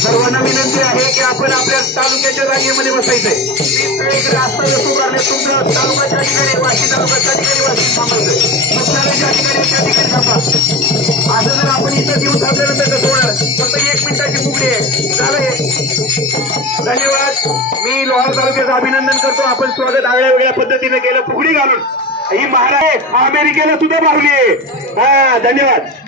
सर्वांना विनंती आहे की आपण आपल्या तालुक्याच्या रांगेमध्ये बसायचंय। एक रास्ता सुधारणे तुमचं तालुक्याच्या ठिकाणी वाशी तालुक्याच्या ठिकाणी वाशी थांबायचं, मुख्यालयाच्या ठिकाणी त्या ठिकाणी थांबा। असं जर आपण इथं येऊन थांबल्यानंतर थोडं फक्त 1 मिनिटाची फुगडी आहे झालंय। धन्यवाद। मी लोहार तालुक्याचं अभिनंदन करतो। आपण स्वागत आगळ्या वेगळ्या पद्धतीने केलं फुगडी घालून। ही महाराज अमेरिकेला सुद्धा पावली आहे। धन्यवाद।